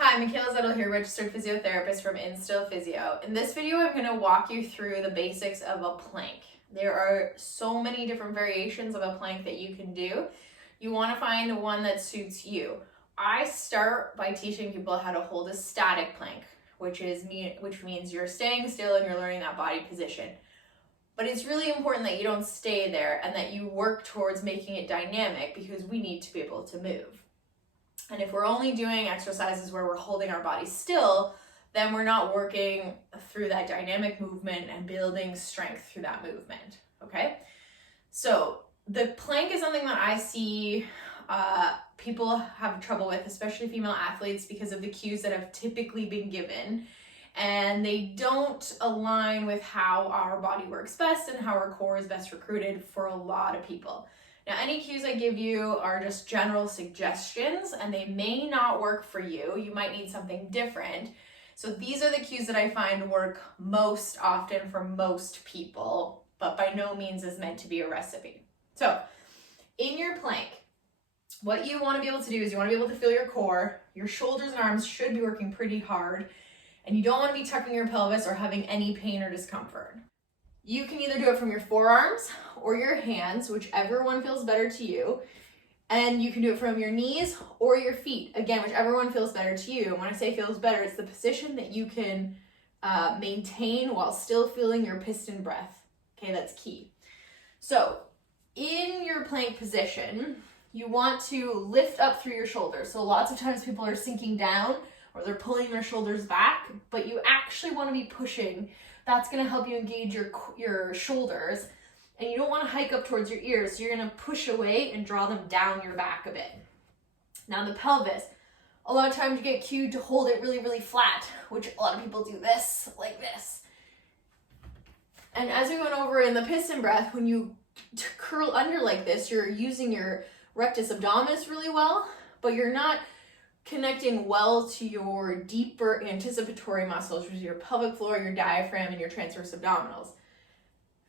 Hi, Micaela here, registered physiotherapist from Instil Physio. In this video, I'm going to walk you through the basics of a plank. There are so many different variations of a plank that you can do. You want to find the one that suits you. I start by teaching people how to hold a static plank, which means you're staying still and you're learning that body position. But it's really important that you don't stay there and that you work towards making it dynamic, because we need to be able to move. And if we're only doing exercises where we're holding our body still, then we're not working through that dynamic movement and building strength through that movement, okay? So the plank is something that I see people have trouble with, especially female athletes, because of the cues that have typically been given. And they don't align with how our body works best and how our core is best recruited for a lot of people. Now, any cues I give you are just general suggestions and they may not work for you. You might need something different. So these are the cues that I find work most often for most people, but by no means is meant to be a recipe. So in your plank, what you want to be able to do is you want to be able to feel your core. Your shoulders and arms should be working pretty hard, and you don't want to be tucking your pelvis or having any pain or discomfort. You can either do it from your forearms or your hands, whichever one feels better to you. And you can do it from your knees or your feet. Again, whichever one feels better to you. And when I say feels better, it's the position that you can maintain while still feeling your piston breath. Okay, that's key. So in your plank position, you want to lift up through your shoulders. So lots of times people are sinking down or they're pulling their shoulders back, but you actually want to be pushing. That's going to help you engage your shoulders, and you don't want to hike up towards your ears, so you're going to push away and draw them down your back a bit. Now the pelvis, a lot of times you get cued to hold it really, really flat, which a lot of people do this, like this. And as we went over in the piston breath, when you curl under like this, you're using your rectus abdominis really well, but you're not connecting well to your deeper anticipatory muscles, which is your pelvic floor, your diaphragm, and your transverse abdominals.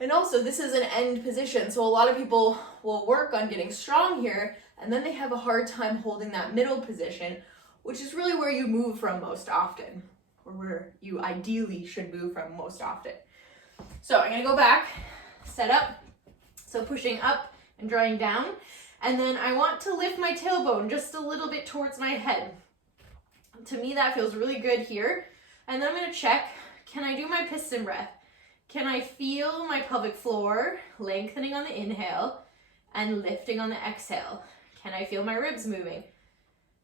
And also, this is an end position, so a lot of people will work on getting strong here, and then they have a hard time holding that middle position, which is really where you move from most often, or where you ideally should move from most often. So I'm gonna go back, set up, so pushing up and drawing down. And then I want to lift my tailbone just a little bit towards my head. To me, that feels really good here. And then I'm going to check, can I do my piston breath? Can I feel my pelvic floor lengthening on the inhale and lifting on the exhale? Can I feel my ribs moving?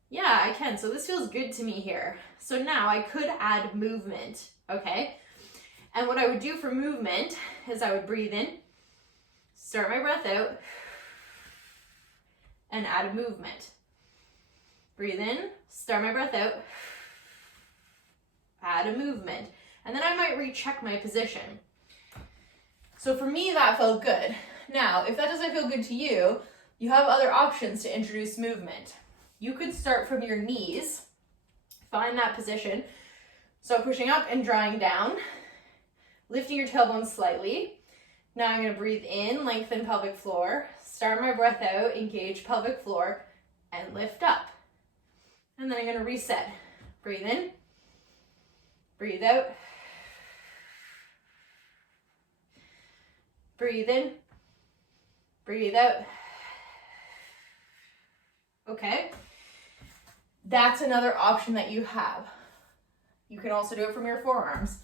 Yeah, I can. So this feels good to me here. So now I could add movement, okay? And what I would do for movement is I would breathe in, start my breath out, and add a movement. Breathe in, start my breath out, add a movement. And then I might recheck my position. So for me, that felt good. Now, if that doesn't feel good to you, you have other options to introduce movement. You could start from your knees, find that position. So pushing up and drawing down, lifting your tailbone slightly. Now I'm going to breathe in, lengthen pelvic floor, start my breath out, engage pelvic floor, and lift up. And then I'm going to reset. Breathe in, breathe out, breathe in, breathe out. Okay, that's another option that you have. You can also do it from your forearms.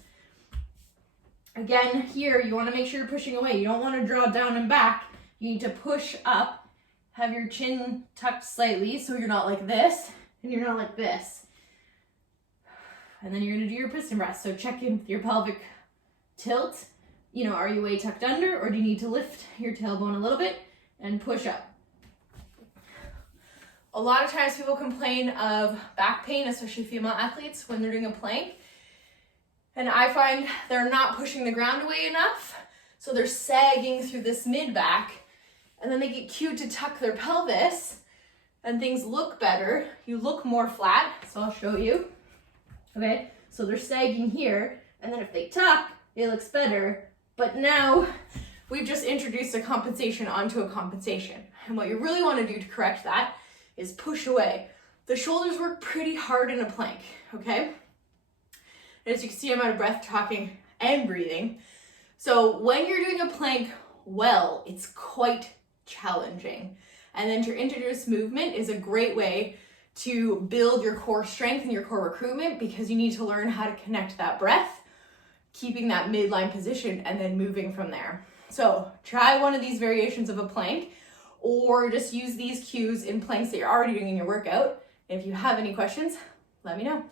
Again, here, you want to make sure you're pushing away. You don't want to draw down and back. You need to push up, have your chin tucked slightly so you're not like this and you're not like this. And then you're going to do your piston breath. So check in with your pelvic tilt. You know, are you way tucked under, or do you need to lift your tailbone a little bit and push up? A lot of times people complain of back pain, especially female athletes, when they're doing a plank. And I find they're not pushing the ground away enough, so they're sagging through this mid-back, and then they get cued to tuck their pelvis, and things look better. You look more flat, so I'll show you. Okay, so they're sagging here, and then if they tuck, it looks better. But now we've just introduced a compensation onto a compensation. And what you really want to do to correct that is push away. The shoulders work pretty hard in a plank, okay? As you can see, I'm out of breath talking and breathing. So when you're doing a plank well, it's quite challenging. And then your introduced movement is a great way to build your core strength and your core recruitment, because you need to learn how to connect that breath, keeping that midline position, and then moving from there. So try one of these variations of a plank, or just use these cues in planks that you're already doing in your workout. If you have any questions, let me know.